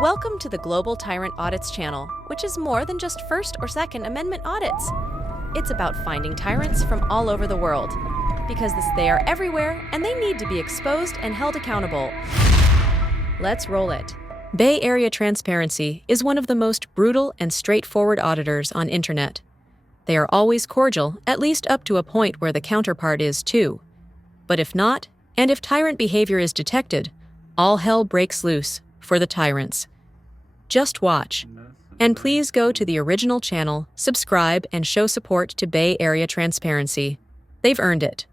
Welcome to the Global Tyrant Audits channel, which is more than just First or Second Amendment audits. It's about finding tyrants from all over the world, because they are everywhere and they need to be exposed and held accountable. Let's roll it. Bay Area Transparency is one of the most brutal and straightforward auditors on internet. They are always cordial, at least up to a point where the counterpart is too. But if not, and if tyrant behavior is detected, all hell breaks loose for the tyrants. Just watch. And please go to the original channel, subscribe, and show support to Bay Area Transparency. They've earned it.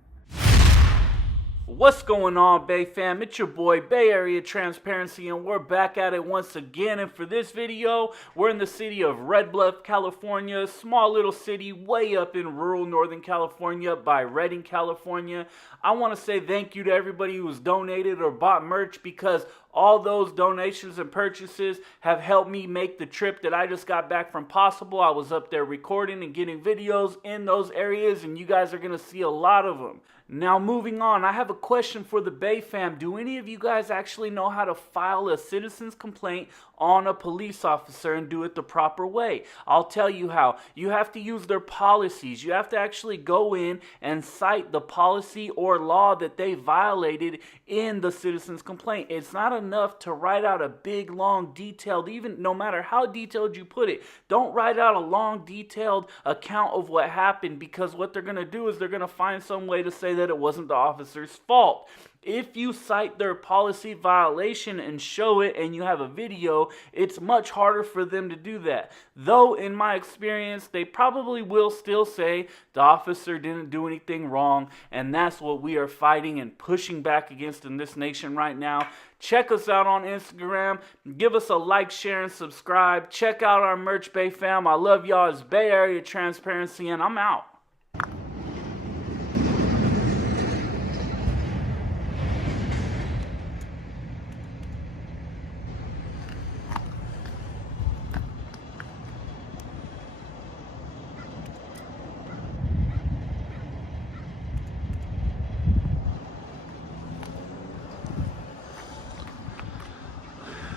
What's going on, Bay fam? It's your boy Bay Area Transparency, and we're back at it once again. And for this video, we're in the city of Red Bluff, California, a small little city way up in rural Northern California by Redding, California. I want to say thank you to everybody who's donated or bought merch, because all those donations and purchases have helped me make the trip that I just got back from possible. I was up there recording and getting videos in those areas, and you guys are going to see a lot of them. Now, moving on, I have a question for the Bay fam. Do any of you guys actually know how to file a citizen's complaint on a police officer and do it the proper way? I'll tell you how. You have to use their policies. You have to actually go in and cite the policy or law that they violated in the citizen's complaint. It's not enough to write out a big, long, detailed, even no matter how detailed you put it, don't write out a long, detailed account of what happened, because what they're going to do is they're going to find some way to say that it wasn't the officer's fault. If you cite their policy violation and show it and you have a video, it's much harder for them to do that. Though, in my experience, they probably will still say the officer didn't do anything wrong, and that's what we are fighting and pushing back against in this nation right now. Check us out on Instagram. Give us a like, share, and subscribe. Check out our merch, Bay fam. I love y'all. It's Bay Area Transparency, and I'm out.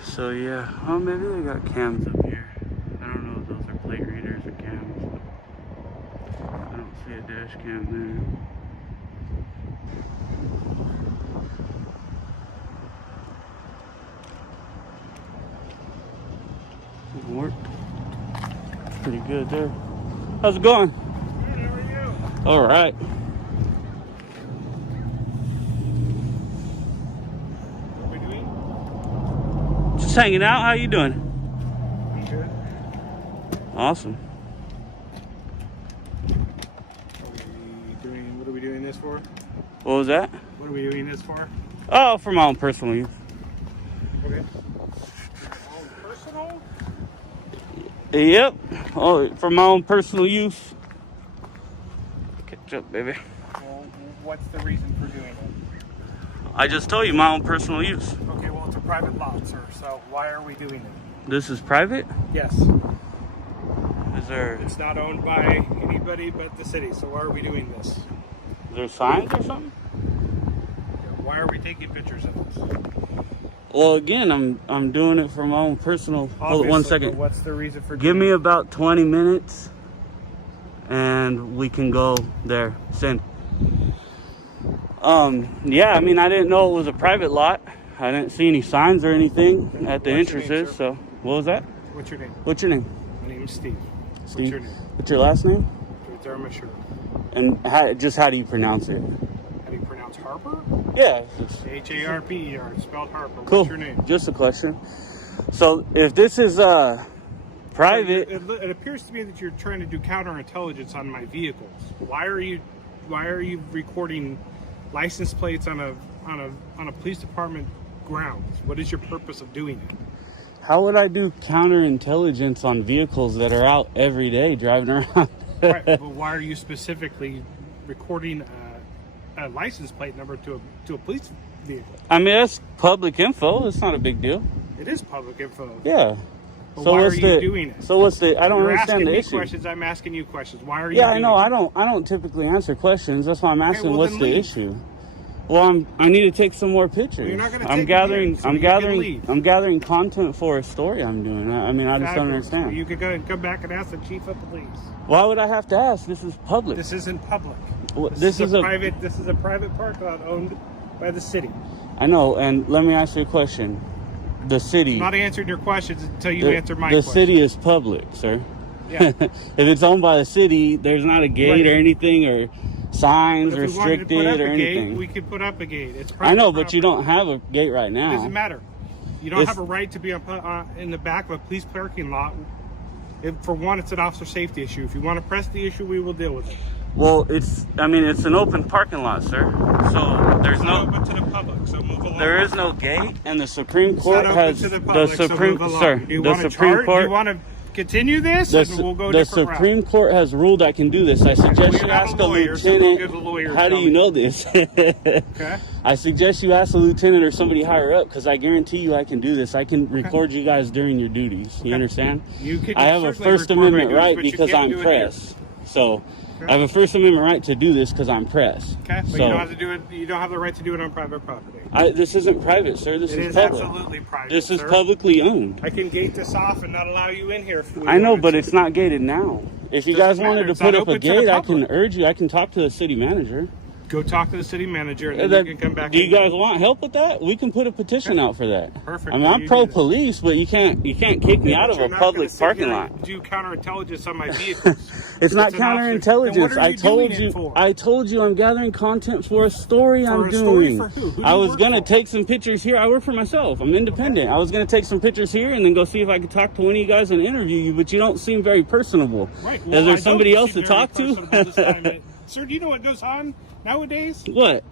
So yeah, oh, maybe they got cams up here. I don't know if those are plate readers or cams, but I don't see a dash cam there. Worked. Pretty good there. How's it going? Good, how are you? All right. Just hanging out. How you doing? I'm good. Awesome. What are we doing this for? What was that? What are we doing this for? Oh, for my own personal use. Okay. Personal? Yep. Oh, for my own personal use. Catch up, baby. Well, what's the reason for doing it? I just told you, my own personal use. Okay, well, it's a private lot, sir, so why are we doing it? This is private? Yes. Is there It's not owned by anybody but the city, so why are we doing this? is there signs or something? Why are we taking pictures of this? Well, again, I'm doing it for my own personal. Hold it one Obviously, second. but what's the reason for Give doing me it? about 20 minutes and we can go there. Send. Yeah, I mean, I didn't know it was a private lot. I didn't see any signs or anything at the What's your entrances. name, sir? So, what was that? What's your name? What's your name? My name is Steve. What's Steve? your name? What's your last name? Dermashire. And how do you pronounce it? How do you pronounce Harper? Yeah. H-A-R-P-E-R, spelled Harper. Cool. What's your name? Just a question. So, if this is private, It appears to me that you're trying to do counterintelligence on my vehicles. Why are you recording license plates on a police department grounds? What is your purpose of doing it? how would I do counterintelligence on vehicles that are out every day driving around? Right, but why are you specifically recording a license plate number to a police vehicle? I mean, that's public info. It's not a big deal. It is public info. Yeah. But So why what's are you the doing it? So what's the? I don't You're understand asking the me issue. questions. I'm asking you questions. Why are you? Yeah, I doing know. it? I don't typically answer questions. That's why I'm asking. well, What's then the leave. issue? Well, I need to take some more pictures. Well, you're not gonna I'm take gathering. them here, so I'm you can gathering. leave. I'm gathering content for a story I'm doing. I mean, I just don't Fabulous. understand. You could go and come back and ask the chief of police. Why would I have to ask? This is public. This isn't public. Well, This is a private park lot owned by the city. I know, and let me ask you a question. The city. I'm not answering your questions until you answer my The question. city is public, sir. Yeah. If it's owned by the city, there's not a gate Right. or anything or signs But if we wanted to put restricted up or a gate, anything. we could put up a gate. It's I private know, but you property. don't have a gate right It now. doesn't matter. You don't It's- have a right to be in the back of a police parking lot. For one, it's an officer safety issue. If you want to press the issue, we will deal with it. Well, it's an open parking lot, sir. So there's It's no, not open to the public, so move along. there is no gate, and the Supreme It's Court not open has to the public, so move along. sir, Do you the want to Supreme Court. Do you want to continue this, The, and we'll go a the different Supreme route? Court has ruled I can do this. I suggest you're you not ask a a lawyer, so lieutenant. go get a lawyer, How do tell you me. know this? Okay. I suggest you ask a lieutenant or somebody higher up, because I guarantee you I can do this. I can record you guys during your duties. You understand? You can I have a certainly First record my Amendment duties, right but you because can't I'm do it here. press. So Okay. I have a First Amendment right to do this because I'm press. Okay, but So you don't have to do it. You don't have the right to do it on private property. this isn't private, sir. This It is is public. absolutely private. This is sir. publicly owned. I can gate this off and not allow you in here. If we I know, wanted but to. it's not gated now. If you Doesn't guys wanted matter. to It's put not up a open to the gate, I can public. urge you. I can talk to the city manager. Go talk to the city manager, and then you can come back. Do you and- guys want help with that? We can put a petition out for that. Perfect. I mean, Well, I'm you pro do that. police, but you can't kick me out of You're a not gonna public sit parking here lot. and Do counterintelligence on my vehicles? It's not It's an officer. Then counterintelligence. what are I you told doing it you. for? I told you I'm gathering content for a story For I'm a story doing. for who? Who do I you was work gonna for? take some pictures here. I work for myself. I'm independent. I was gonna take some pictures here and then go see if I could talk to one of you guys and interview you. But you don't seem very personable. Right. Is Well, I there don't somebody else seem to very talk to? personable this time. Sir, do you know what goes on nowadays? What?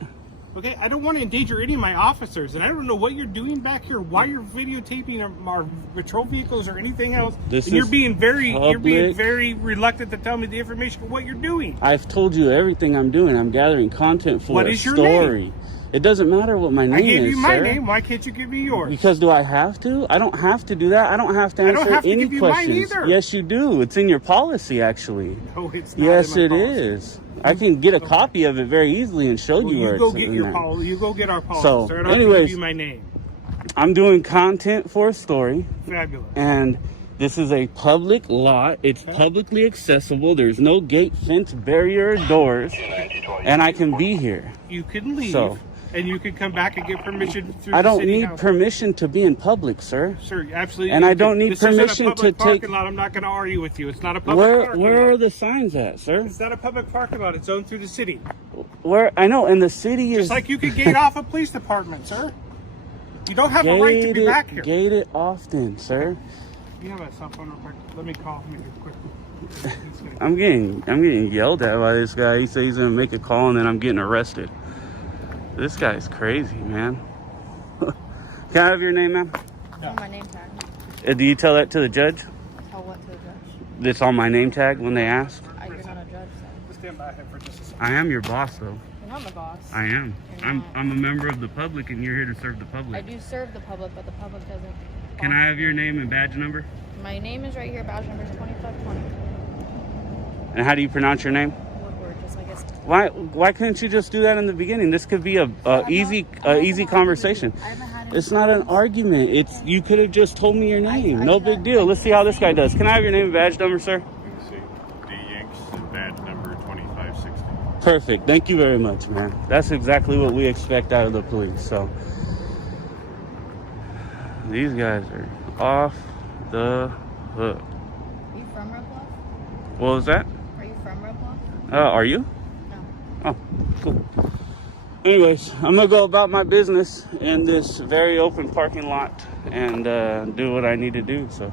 Okay, I don't want to endanger any of my officers, and I don't know what you're doing back here, why you're videotaping our patrol vehicles or anything else. This and you're is being public. very reluctant to tell me the information of what you're doing. I've told you everything I'm doing. I'm gathering content for What a is your story. name? It doesn't matter what my name I gave is, you my sir. name. Why can't you give me yours? Because do I have to? I don't have to do that. I don't have to I answer don't have to any give you mine questions. either. Yes, you do. It's in your policy, actually. No, it's not. Yes, in it my policy. is. I can get a copy of it very easily and show Well, you where you go it's get in your there. policy. You go get our policy. So, sir. I don't have to anyways- give you my name. I'm doing content for a story, Fabulous. and this is a public lot. It's publicly accessible. There's no gate, fence, barrier, or doors, and I can be here. You can leave, So- and you can come back and get permission through I the don't city need council. permission to be in public, sir. Sir, absolutely. And I don't need this isn't permission a public to take- parking lot. I'm not going to argue with you. It's not a public parking Where lot. are the signs at, sir? It's not a public parking lot. It's owned through the city. Where I know, and the city is It's like you could gate off a police department, sir. You don't have a right to be back here. Gate it often, sir. You have a cell phone real quick. Let me call. Make it quick. It's gonna- I'm getting yelled at by this guy. He says he's gonna make a call and then I'm getting arrested. This guy's crazy, man. Can I have your name, ma'am? On my name tag. Do you tell that to the judge? Tell what to the judge. That's on my name tag when they ask? You're not a judge, so. Stand by him for just a second. I am your boss, though. You're not my boss. I am. You're I'm not. a member of the public, and you're here to serve the I public. do serve the public, but the public doesn't. Can I have your name and badge number? My name is right here. Badge number is 2520. And how do you pronounce your name? Woodward, just like it's. Why couldn't you just do that in the beginning? This could be a easy conversation. I haven't had any It's not an argument. It's you could have just told me your name. No big deal. Let's see how this guy does. Can I have your name and badge number, sir? You can see D Yanks and badge number 2560. Perfect. Thank you very much, man. That's exactly what we expect out of the police. So these guys are off the hook. Are you from Red Bluff? What was that? Are you from Red Bluff? Are you? No. Oh, cool. Anyways, I'm gonna go about my business in this very open parking lot and do what I need to do. So,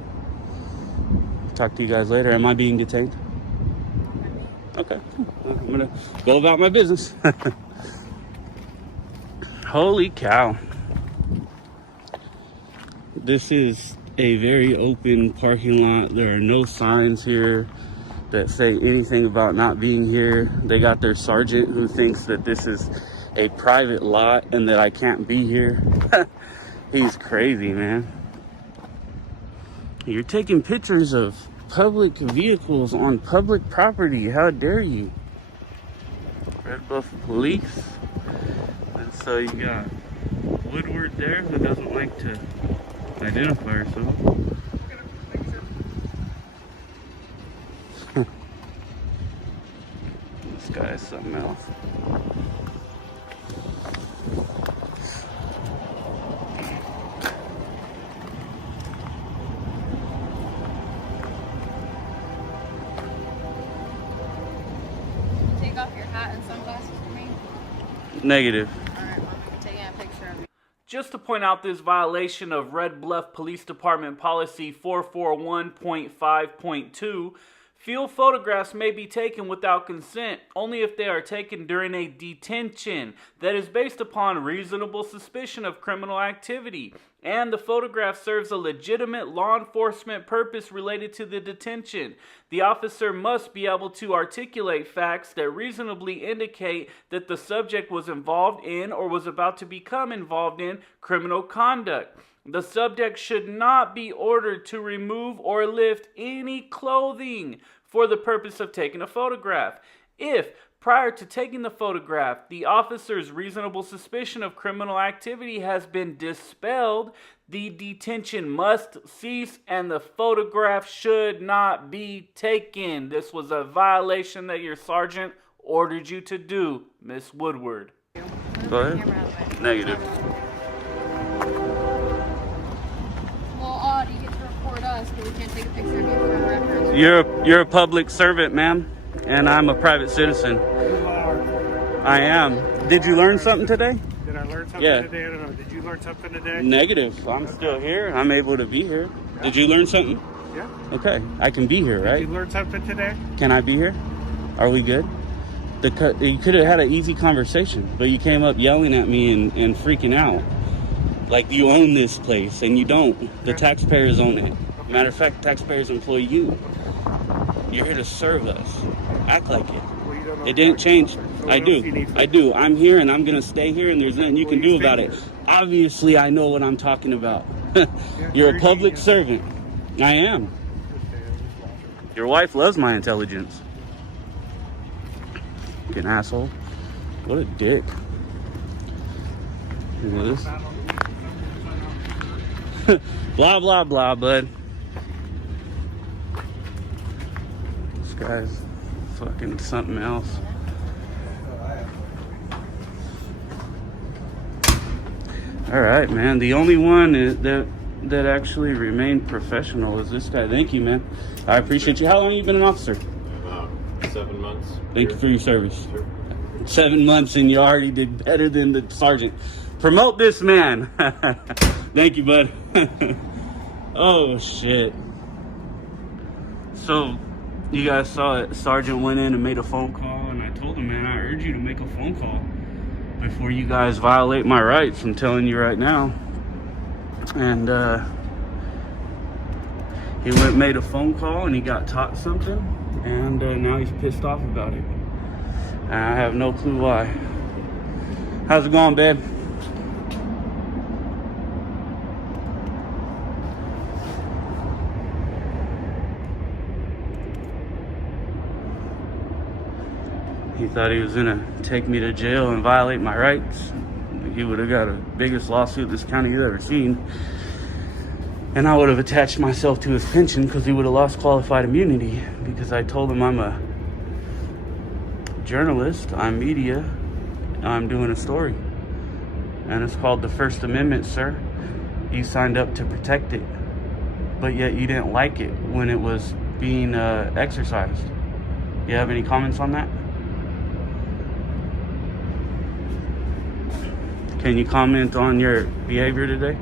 talk to you guys later. Am I being detained? Okay, cool. I'm gonna go about my business. Holy cow. This is a very open parking lot. There are no signs here that say anything about not being here. They got their sergeant who thinks that this is a private lot and that I can't be here. He's crazy, man. You're taking pictures of public vehicles on public property. How dare you? Red Bluff Police. Let's So you got Woodward there, who doesn't like to identify herself. This guy is something else. Take off your hat and sunglasses for me. Negative. Alright, I'm taking a picture of you. Just to point out this violation of Red Bluff Police Department Policy 441.5.2, field photographs may be taken without consent only if they are taken during a detention that is based upon reasonable suspicion of criminal activity, and the photograph serves a legitimate law enforcement purpose related to the detention. The officer must be able to articulate facts that reasonably indicate that the subject was involved in or was about to become involved in criminal conduct. The subject should not be ordered to remove or lift any clothing for the purpose of taking a photograph. If, prior to taking the photograph, the officer's reasonable suspicion of criminal activity has been dispelled, the detention must cease and the photograph should not be taken. This was a violation that your sergeant ordered you to do, Miss Woodward. Go ahead. Camera out of the way. Negative. Well, odd, you get to report us, but we can't take a picture of you for our records. You're a public servant, ma'am, and I'm a private citizen. I am. Did you learn something today? Did I learn something Yeah. today? I don't know. Did you learn something today? Negative. I'm still here. I'm able to be here. Did you learn something? Yeah. Okay. I can be here, Did right? you learn something today? Can I be here? Are we good? You could have had an easy conversation, but you came up yelling at me and freaking out. Like you own this place, and you don't. The taxpayers own it. Matter of fact, taxpayers employ you. You're here to serve us. Act like it. Well, you don't know It didn't change. So I what else do. you need from I me? do. I'm here and I'm going to stay here, and there's nothing you can Well, you do about stay it. here. Obviously, I know what I'm talking about. You're a very public genius. servant. I am. Your wife loves my intelligence. Fucking asshole. What a dick. Look at this. Blah, blah, blah, bud. This guy's fucking something else. All right, man. The only one that actually remained professional is this guy. Thank you, man. I appreciate you. How long have you been an officer? About 7 months. Thank you for your service. Sure. 7 months and you already did better than the sergeant. Promote this man. Thank you, bud. Oh, shit. So, you guys saw it. Sergeant went in and made a phone call, and I told him, man, I urge you to make a phone call before you guys violate my rights. I'm telling you right now. And he went and made a phone call, and he got taught something, and now he's pissed off about it. And I have no clue why. How's it going, babe? He thought he was gonna take me to jail and violate my rights. He would have got the biggest lawsuit this county's ever seen. And I would have attached myself to his pension because he would have lost qualified immunity, because I told him I'm a journalist, I'm media, I'm doing a story. And it's called the First Amendment, sir. You signed up to protect it, but yet you didn't like it when it was being exercised. You have any comments on that? Can you comment on your behavior today?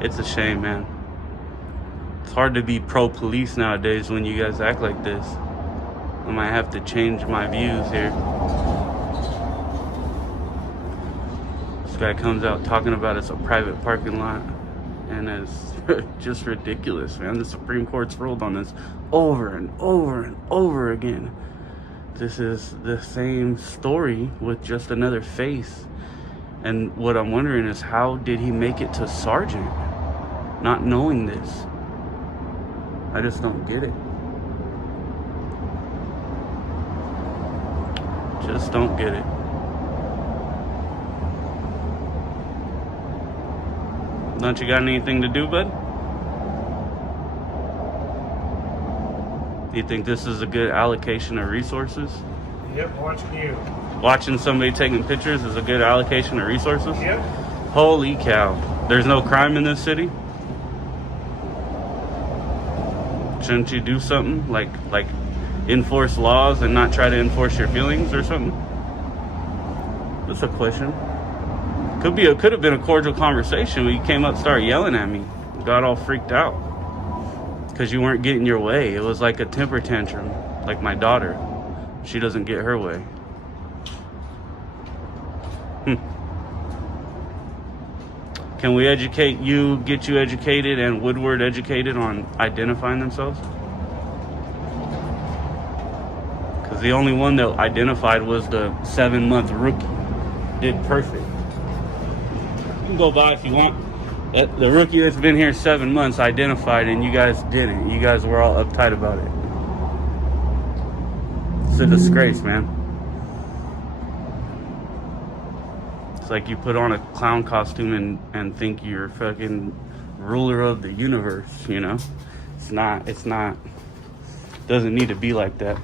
It's a shame, man. It's hard to be pro-police nowadays when you guys act like this. I might have to change my views here. This guy comes out talking about it's a private parking lot, and it's just ridiculous, man. The Supreme Court's ruled on this over and over and over again. This is the same story with just another face. And what I'm wondering is, how did he make it to sergeant not knowing this? I just don't get it. Just don't get it. Don't you got anything to do, bud? Do you think this is a good allocation of resources? Yep, watching you. Watching somebody taking pictures is a good allocation of resources? Yep. Holy cow. There's no crime in this city? Shouldn't you do something like enforce laws and not try to enforce your feelings or something? That's a question. Could have been a cordial conversation when you came up, started yelling at me, got all freaked out because you weren't getting your way. It was like a temper tantrum, like my daughter. She doesn't get her way. Can we educate you, get you educated, and Woodward educated on identifying themselves? Because the only one that identified was the 7-month rookie. Did perfect. You can go by if you want. The rookie that's been here 7 months identified, and you guys didn't. You guys were all uptight about it. It's a disgrace, man. It's like you put on a clown costume and think you're fucking ruler of the universe, you know? It's not. Doesn't need to be like that.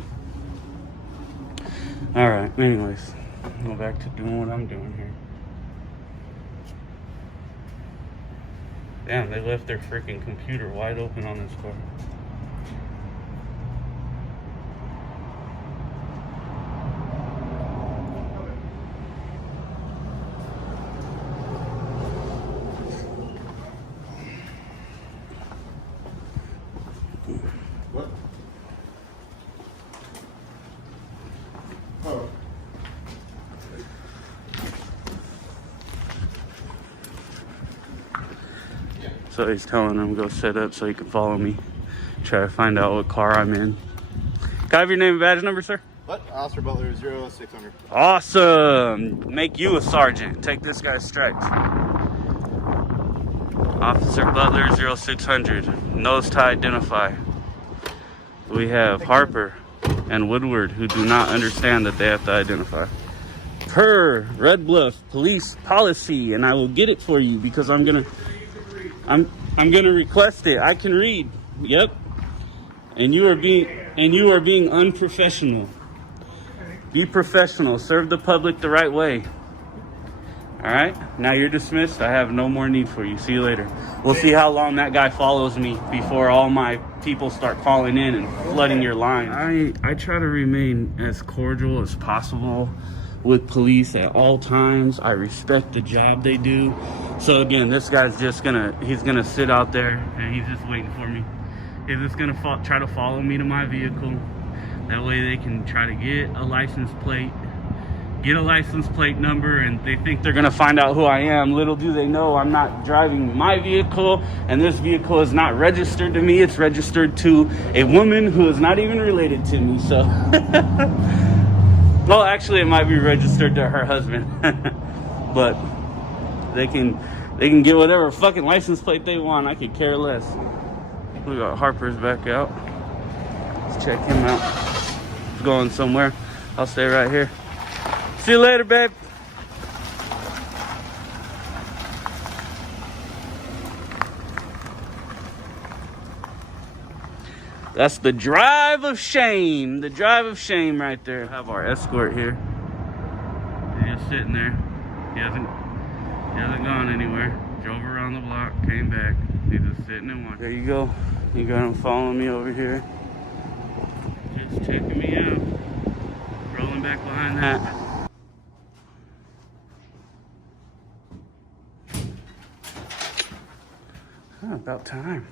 All right, anyways, go back to doing what I'm doing here. Damn, they left their freaking computer wide open on this car. What? Oh. So he's telling him go set up so he can follow me. Try to find out what car I'm in. Can I have your name and badge number, sir? What? Officer Butler 0600. Awesome. Make you a sergeant. Take this guy's stripes. Officer Butler 0600. Knows to identify. We have Harper and Woodward who do not understand that they have to identify. Per Red Bluff police policy, and I will get it for you because I'm gonna request it. I can read. Yep. And you are being unprofessional. Be professional. Serve the public the right way. All right. Now you're dismissed. I have no more need for you. See you later. We'll see how long that guy follows me before all my people start calling in and flooding your line. I try to remain as cordial as possible with police at all times. I respect the job they do. So again, this guy's just he's gonna sit out there and he's just waiting for me. He's just gonna try to follow me to my vehicle. That way they can try to get a license plate number, and they think they're gonna find out who I am. Little do they know I'm not driving my vehicle, and this vehicle is not registered to me. It's registered to a woman who is not even related to me, so. Well, actually it might be registered to her husband. But they can get whatever fucking license plate they want. I could care less. We got Harper's back out. Let's check him out. He's going somewhere. I'll stay right here. See you later, babe. That's the drive of shame. The drive of shame right there. Have our escort here. He's just sitting there. He hasn't gone anywhere. Drove around the block, came back. He's just sitting and watching. There you go. You got him following me over here. Just checking me out. Rolling back behind that. About time.